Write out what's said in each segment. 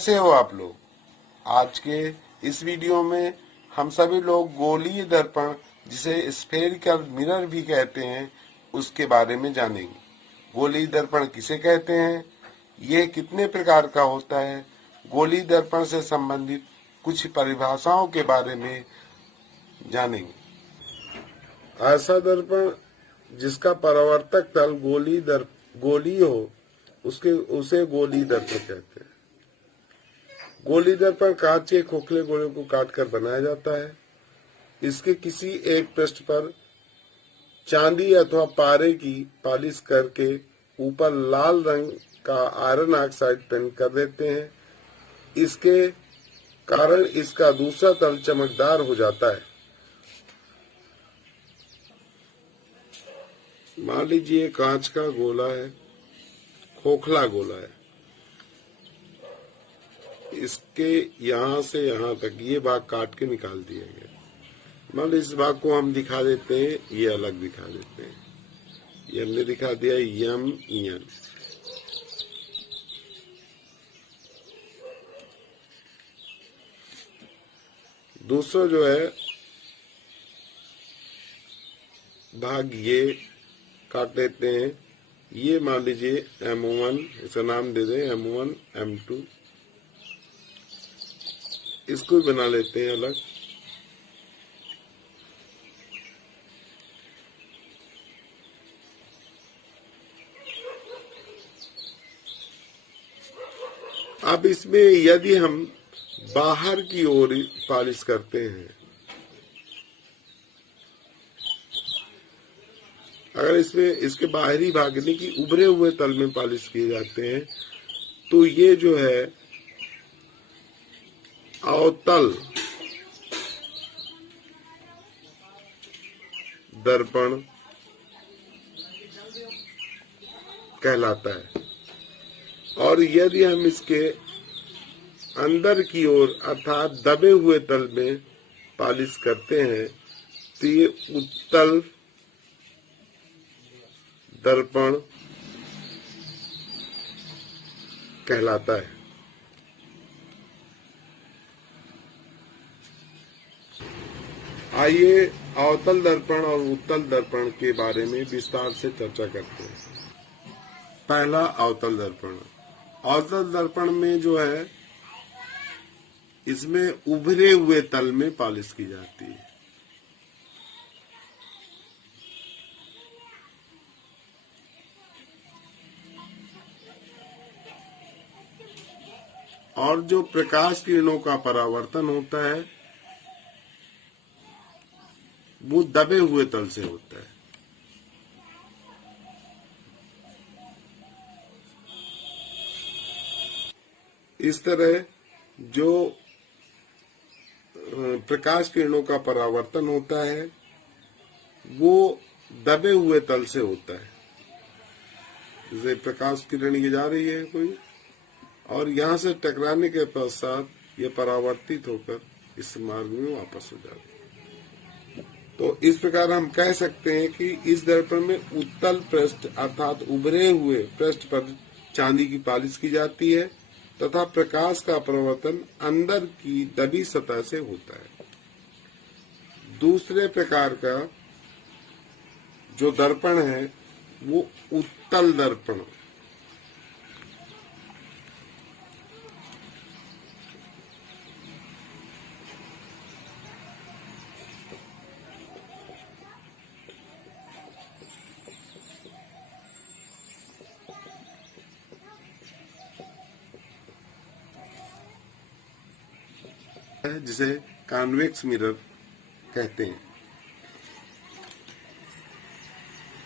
कैसे हो आप लोग। आज के इस वीडियो में हम सभी लोग गोलीय दर्पण, जिसे स्फेरिकल मिरर भी कहते हैं, उसके बारे में जानेंगे। गोलीय दर्पण किसे कहते हैं, यह कितने प्रकार का होता है, गोलीय दर्पण से संबंधित कुछ परिभाषाओं के बारे में जानेंगे। ऐसा दर्पण जिसका परावर्तक तल गोलीय हो उसे गोलीय दर्पण कहते हैं। गोलीय दर्पण कांच के खोखले गोले को काटकर बनाया जाता है। इसके किसी एक पृष्ठ पर चांदी अथवा पारे की पॉलिश करके ऊपर लाल रंग का आयरन ऑक्साइड पेंट कर देते हैं। इसके कारण इसका दूसरा तल चमकदार हो जाता है। मान लीजिए कांच का गोला है, खोखला गोला है, इसके यहाँ से यहाँ तक ये भाग काट के निकाल दिया गया। मान लीजिए इस भाग को हम दिखा देते हैं, ये अलग दिखा देते हैं। ये हमने दिखा दिया यम इन। दूसरा जो है भाग ये काट लेते हैं। ये मान लीजिए M1, इसका नाम दे दें M1 M2। इसको भी बना लेते हैं अलग। अब इसमें यदि हम बाहर की ओर पॉलिश करते हैं, अगर इसमें इसके बाहरी भाग यानी कि उभरे हुए तल में पॉलिश किए जाते हैं, तो ये जो है अवतल दर्पण कहलाता है। और यदि हम इसके अंदर की ओर अर्थात दबे हुए तल में पॉलिश करते हैं, तो ये उत्तल दर्पण कहलाता है। आइए अवतल दर्पण और उत्तल दर्पण के बारे में विस्तार से चर्चा करते हैं। पहला अवतल दर्पण। अवतल दर्पण में जो है इसमें उभरे हुए तल में पॉलिश की जाती है। और जो प्रकाश किरणों का परावर्तन होता है वो दबे हुए तल से होता है। इस तरह जो प्रकाश किरणों का परावर्तन होता है वो दबे हुए तल से होता है। जैसे प्रकाश किरण ये जा रही है कोई, और यहाँ से टकराने के पश्चात ये परावर्तित होकर इस मार्ग में वापस हो जाती है। तो इस प्रकार हम कह सकते हैं कि इस दर्पण में उत्तल पृष्ठ अर्थात उभरे हुए पृष्ठ पर चांदी की पॉलिश की जाती है तथा प्रकाश का परावर्तन अंदर की दबी सतह से होता है। दूसरे प्रकार का जो दर्पण है वो उत्तल दर्पण। जिसे कॉन्वेक्स मिरर कहते हैं।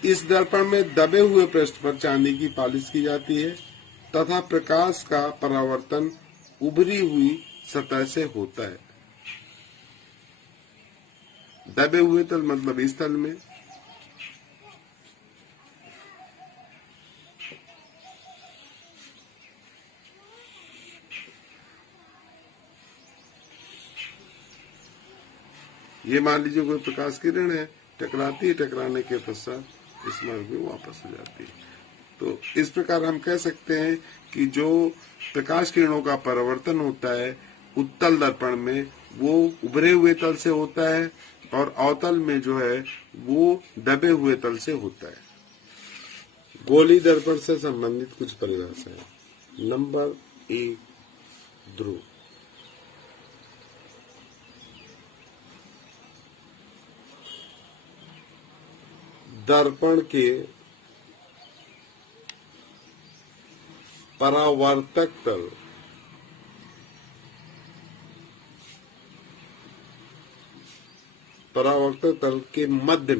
इस दर्पण में दबे हुए पृष्ठ पर चांदी की पॉलिश की जाती है तथा प्रकाश का परावर्तन उभरी हुई सतह से होता है। दबे हुए तल मतलब इस तल में, ये मान लीजिए कोई प्रकाश किरण है, टकराती है, टकराने के पश्चात इस मार्ग में वापस हो जाती है। तो इस प्रकार हम कह सकते हैं कि जो प्रकाश किरणों का परावर्तन होता है उत्तल दर्पण में, वो उभरे हुए तल से होता है और अवतल में जो है वो दबे हुए तल से होता है। गोली दर्पण से संबंधित कुछ परिभाषाएं। नंबर 1, ध्रुव। दर्पण के परावर्तक तल के मध्य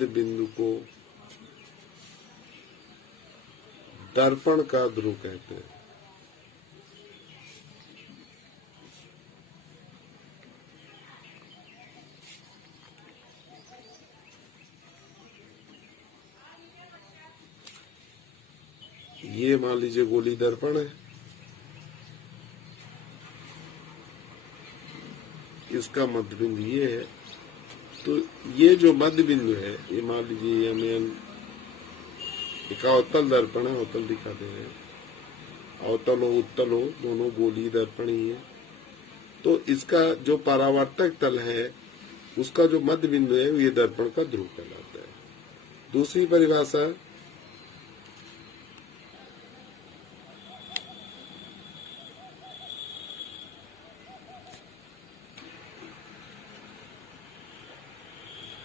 बिंदु को दर्पण का ध्रुव कहते हैं। ये मान लीजिए गोली दर्पण है, इसका मध्य बिंदु ये है। तो ये जो मध्य बिंदु है, ये मान लीजिए हमें एक अवतल दर्पण है, अवतल दिखा दे रहे हैं, अवतल हो उत्तल हो दोनों गोली दर्पण ही है। तो इसका जो परावर्तक तल है उसका जो मध्य बिंदु है ये दर्पण का ध्रुव कहलाता है। दूसरी परिभाषा,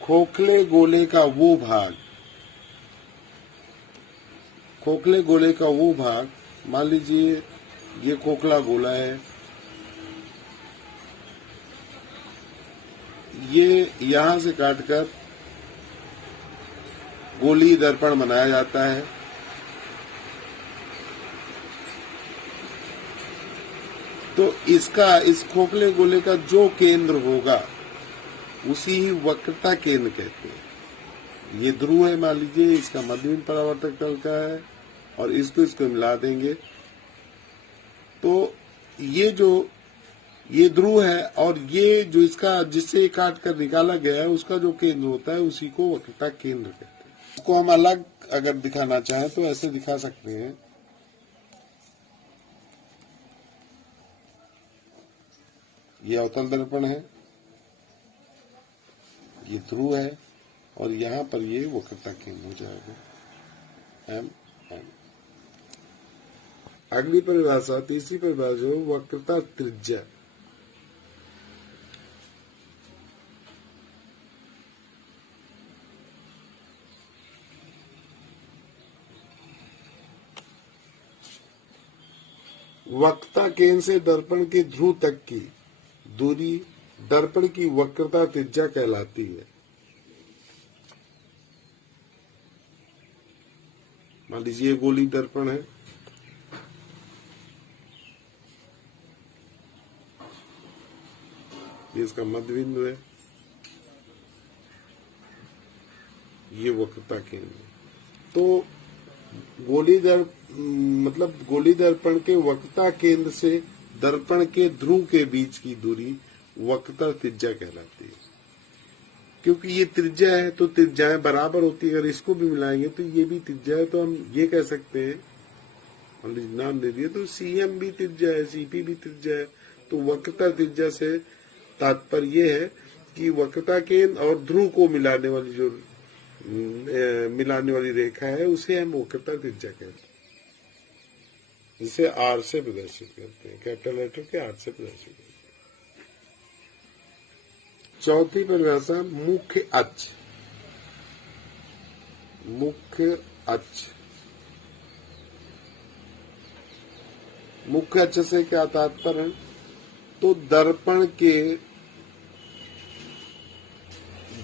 खोखले गोले का वो भाग, खोखले गोले का वो भाग, मान लीजिए ये खोखला गोला है, ये यहां से काटकर गोली दर्पण बनाया जाता है। तो इसका, इस खोखले गोले का जो केंद्र होगा उसी ही वक्रता केंद्र कहते हैं। ये ध्रुव है, मान लीजिए इसका मध्यबिंदु परावर्तक तल का है और इसको मिला देंगे तो ये ध्रुव है और ये जो इसका जिससे काट कर निकाला गया है उसका जो केंद्र होता है उसी को वक्रता केंद्र कहते हैं। इसको हम अलग अगर दिखाना चाहें तो ऐसे दिखा सकते हैं। ये अवतल दर्पण है, ये ध्रुव है और यहाँ पर ये वक्रता केंद्र हो जाएगा एम एम। अगली परिभाषा, तीसरी परिभाषा, वक्रता त्रिज्या। वक्रता केंद्र से दर्पण के ध्रुव तक की दूरी दर्पण की वक्रता त्रिज्या कहलाती है। मान लीजिए गोली दर्पण है, ये इसका मध्य बिंदु है, ये वक्रता केंद्र। तो गोली दर्पण के वक्रता केंद्र से दर्पण के ध्रुव के बीच की दूरी वक्रता त्रिज्या कहलाती है। क्योंकि ये त्रिज्या है तो त्रिज्याएं बराबर होती है, अगर इसको भी मिलाएंगे तो ये भी त्रिज्या है, तो हम ये कह सकते हैं, नाम दे दिए तो सीएम भी त्रिज्या है, सीपी भी त्रिज्या है। तो वक्रता त्रिज्या से तात्पर्य ये है कि वक्रता केंद्र और ध्रुव को मिलाने वाली रेखा है उसे हम वक्रता त्रिज्या कहते हैं, जिसे आर से प्रदर्शित करते हैं, कैपिटल लेटर के आर से प्रदर्शित करते हैं। चौथी परिभाषा, मुख्य अक्ष। मुख्य अक्ष, मुख्य अक्ष से क्या तात्पर्य है? तो दर्पण के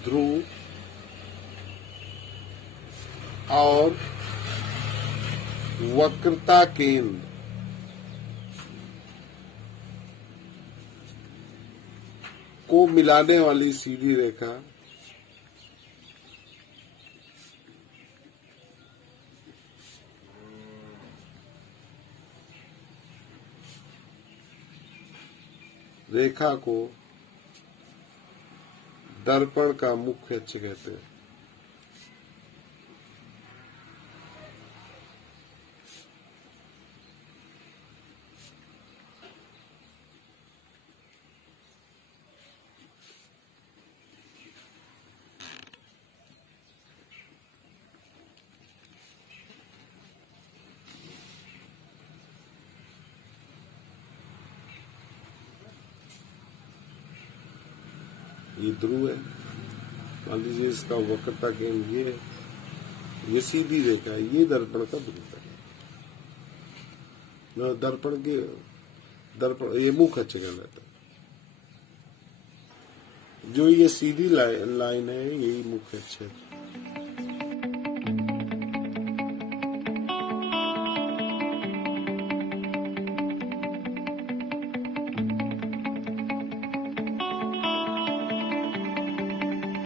ध्रुव और वक्रता केंद्र को मिलाने वाली सीधी रेखा को दर्पण का मुख्य अक्ष कहते हैं। ये ध्रुव है, मान लीजिए इसका वक्रता केंद्र ये है, ये सीधी रेखा है, ये दर्पण का ध्रुव है। दर्पण ये मुख्य अक्ष कहलाता है। जो ये सीधी लाइन है यही मुख्य अक्ष है।